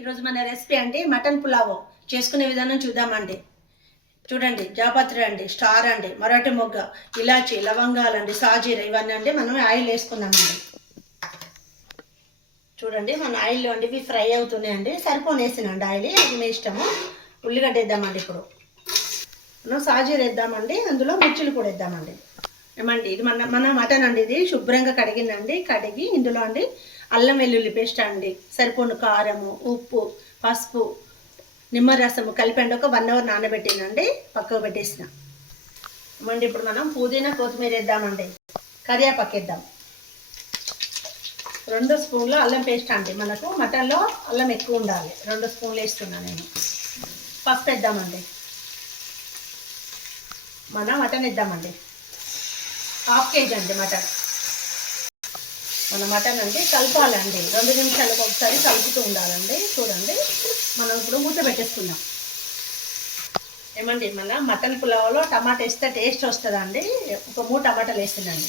ఈరోజు మన రెసిపీ అండి మటన్ పులావ్. చేసుకునే విధానం చూద్దామండి. చూడండి జాపత్రి అండి స్టార్ అండి మరాఠీ మొగ్గ ఇలాచి లవంగాలు అండి సాజీర ఇవన్నీ అండి మనం ఆయిల్ వేసుకుందామండి చూడండి మన ఆయిల్లో అండి ఇవి ఫ్రై అవుతున్నాయండి. సరిపోని వేసినండి ఆయిల్ అది మీ ఇష్టము. ఉల్లిగడ్డ వేద్దామండి ఇప్పుడు. మనం సాజీర వేద్దామండి అందులో మిర్చిలు కూడా వేద్దామండి. ఏమండి ఇది మన మన మటన్ అండి ఇది. శుభ్రంగా కడిగిందండి. కడిగి ఇందులో అండి అల్లం వెల్లుల్లి పేస్ట్ అండి. సరిపోను కారము ఉప్పు పసుపు నిమ్మరసము కలిపండి. ఒక వన్ అవర్ నానబెట్టినండి పక్కకు పెట్టేసిన. ఏమండి ఇప్పుడు మనం పుదీనా కొత్తిమీర వేద్దామండి. కరివేపాకు వేద్దాం. రెండు స్పూన్లు అల్లం పేస్ట్ అండి. మనకు మటన్లో అల్లం ఎక్కువ ఉండాలి. రెండు స్పూన్లు వేస్తున్నాను నేను. పసుపు వేద్దామండి. మన మటన్ వేద్దామండి. హాఫ్ కేజీ అండి మటన్. మన మటన్ అండి కలపాలండి. రెండు నిమిషాలకు ఒకసారి కలుపుతూ ఉండాలండి. చూడండి. మనం ఇప్పుడు మూత పెట్టేసుకుందాం. ఏమండి మన మటన్ పులావ్లో టమాటా వేస్తే టేస్ట్ వస్తుందండి. ఒక మూడు టమాటాలు వేసిందండి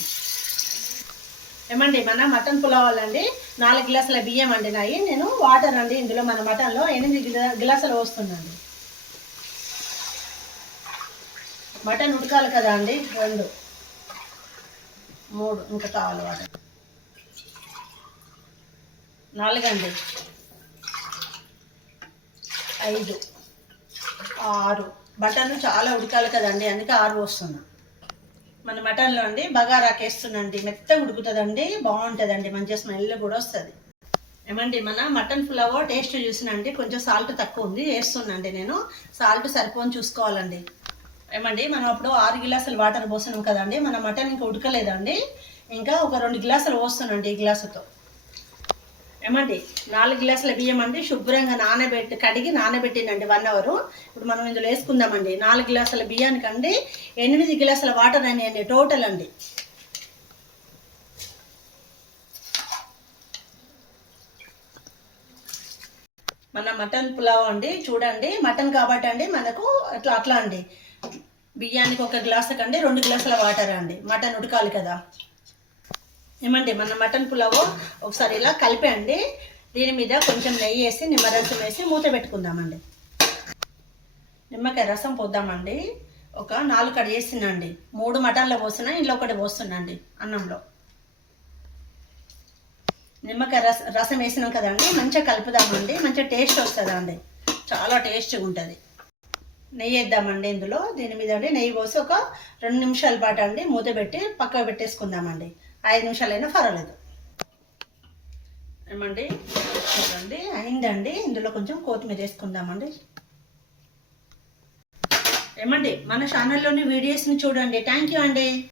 ఏమండి మన మటన్ పులావ్ అండి నాలుగు గ్లాసుల బియ్యం అండి నాయి నేను వాటర్ అండి ఇందులో మన మటన్లో. ఎనిమిది గిలా- గ్లాసులు వస్తుందండి మటన్ ఉడకాలి కదా అండి? రెండు. మూడు ఇంకా కావాలి వాటర్ నాలుగండి. ఐదు ఆరు. బటన్ చాలా ఉడకాలి కదండి అందుకే ఆరు వస్తున్నా మన మటన్లో అండి బగారాకు వేస్తుందండి మెత్తగా ఉడుకుతుందండి బాగుంటుందండి. మంచి స్మెల్ కూడా వస్తుంది. ఏమండి మన మటన్ పులావో టేస్ట్ చూసినండి కొంచెం సాల్ట్ తక్కువ ఉంది వేస్తున్నాండి నేను. సాల్ట్ సరిపోని చూసుకోవాలండి. ఏమండి మనం అప్పుడు ఆరు గ్లాసులు వాటర్ పోస్తున్నాం కదండి మన మటన్ ఇంకా ఉడకలేదండి. ఇంకా ఒక రెండు గ్లాసులు పోస్తానండి ఈ గ్లాసుతో. ఏమండి నాలుగు గ్లాసుల బియ్యం అండి శుభ్రంగా నానబెట్టి కడిగి నానబెట్టినండి వన్ అవర్. ఇప్పుడు మనం ఇందులో వేసుకుందామండి. నాలుగు గ్లాసుల బియ్యానికి అండి ఎనిమిది గ్లాసుల వాటర్ అనేయండి టోటల్ అండి. మన మటన్ పులావ్ అండి చూడండి. మటన్ కాబట్టి అండి మనకు అట్లా అట్లా అండి. బియ్యానికి ఒక గ్లాసు కండి రెండు గ్లాసుల వాటర్ అండి. మటన్ ఉడకాలి కదా. ఏమండి మన మటన్ పులావ్ ఒకసారి ఇలా కలిపండి దీని మీద కొంచెం నెయ్యి వేసి నిమ్మరసం వేసి మూత పెట్టుకుందామండి. నిమ్మకాయ రసం పోద్దామండి. ఒక నాలుగు కడి వేసినండి మూడు మటన్లో పోస్తున్నా ఇంట్లో ఒకటి పోస్తున్నాండి అన్నంలో. నిమ్మకాయ రస రసం వేసినాం కదండి మంచిగా కలుపుదామండి మంచిగా టేస్ట్ వస్తుందండి. చాలా టేస్ట్గా ఉంటుంది. నెయ్యి వేద్దామండి ఇందులో దీని మీద అండి నెయ్యి పోసి ఒక రెండు నిమిషాల పాటు అండి మూత పెట్టి పక్కకు పెట్టేసుకుందామండి. ఐదు నిమిషాలైనా పర్వాలేదు. ఏమండి? చూడండి అయిందండి. ఇందులో కొంచెం కొత్తిమీర వేసుకుందామండి. ఏమండి మన ఛానల్లోని వీడియోస్ని చూడండి. థ్యాంక్ యూ అండి.